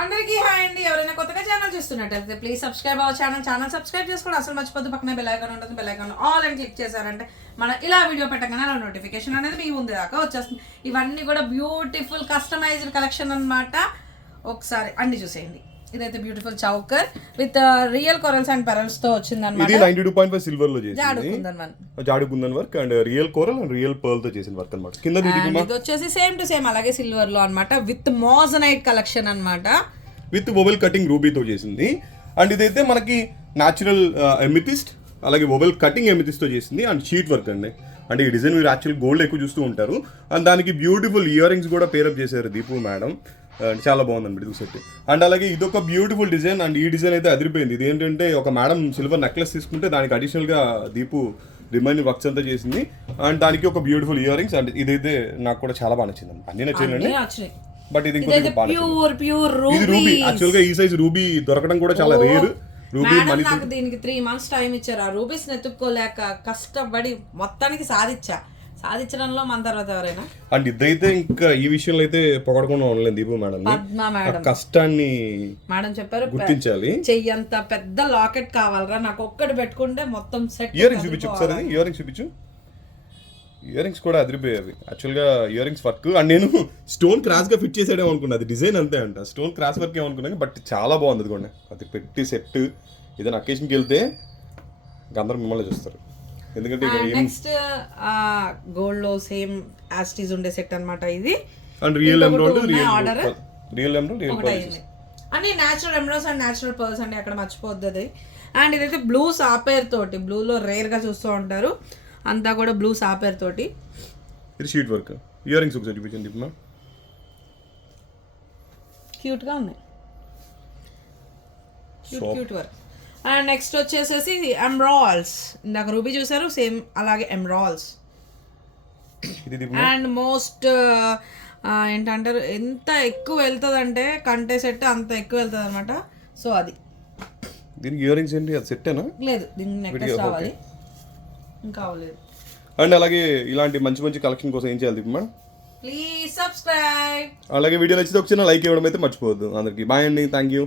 అందరికీ హాయ్ అండి. ఎవరైనా కొత్తగా ఛానల్ చూస్తున్నట్టయితే please subscribe our channel subscribe చేసుకోండి. అసలు మర్చిపోద్దు, పక్కన బెల్ ఐకాన్ ఉంటుంది. బెల్ ఐకాన్ ఆల్ అని క్లిక్ చేశారంటే మనం ఇలా వీడియో పెట్టగానే అలా నోటిఫికేషన్ అనేది మీ ముందు దాకా వచ్చేస్తుంది. ఇవన్నీ కూడా బ్యూటిఫుల్ కస్టమైజ్డ్ కలెక్షన్ అన్నమాట. ఒకసారి అన్ని చూసేయండి. ఇదైతే beautiful choker with real corals and pearls తో వచ్చింది అన్నమాట. ఇది 92.5 సిల్వర్ లో చేసింది. Jadau kundan work and real coral and real pearl తో చేసిన వర్క్ అన్నమాట. కింద ఇది వచ్చేసి సేమ్ టు సేమ్ అలాగే సిల్వర్ లో అన్నమాట విత్ మోజనైట్ కలెక్షన్ అన్నమాట. విత్ వోవెల్ కటింగ్ రూబీ తో చేసింది. అండ్ ఇదైతే మనకి న్యాచురల్ ఎమితిస్ట్ అలాగే వోవెల్ కటింగ్ ఎమితిస్ట్ తో చేసింది అండ్ షీట్ వర్క్ అండి. అంటే ఈ డిజైన్ మీరు యాక్చువల్ గోల్డ్ ఎక్కువ చూస్తూ ఉంటారు. అండ్ దానికి బ్యూటిఫుల్ ఇయర్ రింగ్స్ కూడా పేరప్ చేశారు దీపు మేడం. చాలా బాగుందండి ఇది సెట్. అండ్ అలాగే ఇదొక బ్యూటిఫుల్ డిజైన్. అండ్ ఈ డిజైన్ అయితే అదిరిపోయింది. ఇది ఏంటంటే ఒక మేడం సిల్వర్ నెక్లెస్ తీసుకుంటే దానికి అడిషనల్ గా దీపు రిమైనింగ్ వర్క్స్ అంతా చేసింది. అండ్ దానికి ఒక బ్యూటిఫుల్ ఇయర్ రింగ్స్. అండ్ ఇదైతే నాకు కూడా చాలా బాగా నచ్చింది. అన్ని నచ్చిందండి. బట్ ఇది ఇంకొంచెం ఇది రూబీ. యాక్చువల్ గా ఈ సైజ్ రూబీ దొరకడం కూడా చాలా రేర్. రూబీ నాకు దీనికి 3 months టైం ఇచ్చారు. ఆ రూబీస్ ఎత్తుక్కోలేక కష్టపడి మొత్తానికి సాధించడంలో మన తర్వాత ఎవరైనా. అండ్ ఇదైతే ఇంకా ఈ విషయంలో అయితే పొగడకుండా ఉండలేదు దీపు మేడం. కష్టాన్ని మేడం చెప్పారు గుర్తించాలి. చెయ్యంత పెద్ద లాకెట్ కావాలరా నాకు ఒక్కటి పెట్టుకుంటే మొత్తం సెట్. ఇయర్ రింగ్స్ చూపించు ఒకసారి. ఇయర్ రింగ్స్ చూపించు. ఇయర్ రింగ్స్ కూడా అదిరిపోయేవి యాక్చువల్ గా ఇయర్ రింగ్స్ వర్క్. అండ్ నేను స్టోన్ క్రాస్ గా ఫిట్ చేసేయడం అనుకున్నా. అది డిజైన్ అంతే అంట. స్టోన్ క్రాస్ వర్క్ ఏమనుకున్నాను బట్ చాలా బాగుంది. అది కూడా అది పెట్టి సెట్ ఏదైనా అకేషన్కి వెళ్తే అందరూ మిమ్మల్ని చూస్తారు. ఎందుకంటే నెక్స్ట్ గోల్డ్ లో సేమ్ యాస్టీస్ ఉండే సెట్ అన్నమాట ఇది. అండ్ రియల్ ఎమరాల్డ్ రియల్ అన్ని natural emeralds and natural pearls అండి. అక్కడ మర్చిపోద్ది. అండ్ ఇదైతే బ్లూ సాపేర్ తోటి, బ్లూలో రేర్ గా చూస్తూ ఉంటారు. అంతా కూడా బ్లూ సాపేర్ తోటి ఇది షీట్ వర్క్. ఇయర్ రింగ్స్ ఒకసారి చూపించండి దీపమా. క్యూట్ గా ఉన్నాయి. Cute work. అండ్ నెక్స్ట్ వచ్చేసేసి ఎమరాల్డ్స్. ఇందాక రూబీ చూసారు సేమ్ అలాగే ఎమరాల్డ్స్. అండ్ మోస్ట్ ఏంటంటారు ఎంత ఎక్కువ వెళ్తుంది అంటే కంటే సెట్ అంత ఎక్కువ వెళ్తుంది అనమాట. సో అది దీనికి ఇయర్ రింగ్స్ ఏంటి అది సెట్టేనా? లేదు దీనికి నెక్లెస్ కావాలి ఇంకా అవ్వలేదు. అండ్ అలాగే ఇలాంటి మంచి మంచి కలెక్షన్ కోసం ఏం చేయాలి దీపమా? Please subscribe. అలాగే వీడియో నచ్చితే ఒక చిన్న లైక్ ఇవ్వడం అయితే మర్చిపోవద్దు. అందరికి బాయ్ అండి. Thank you.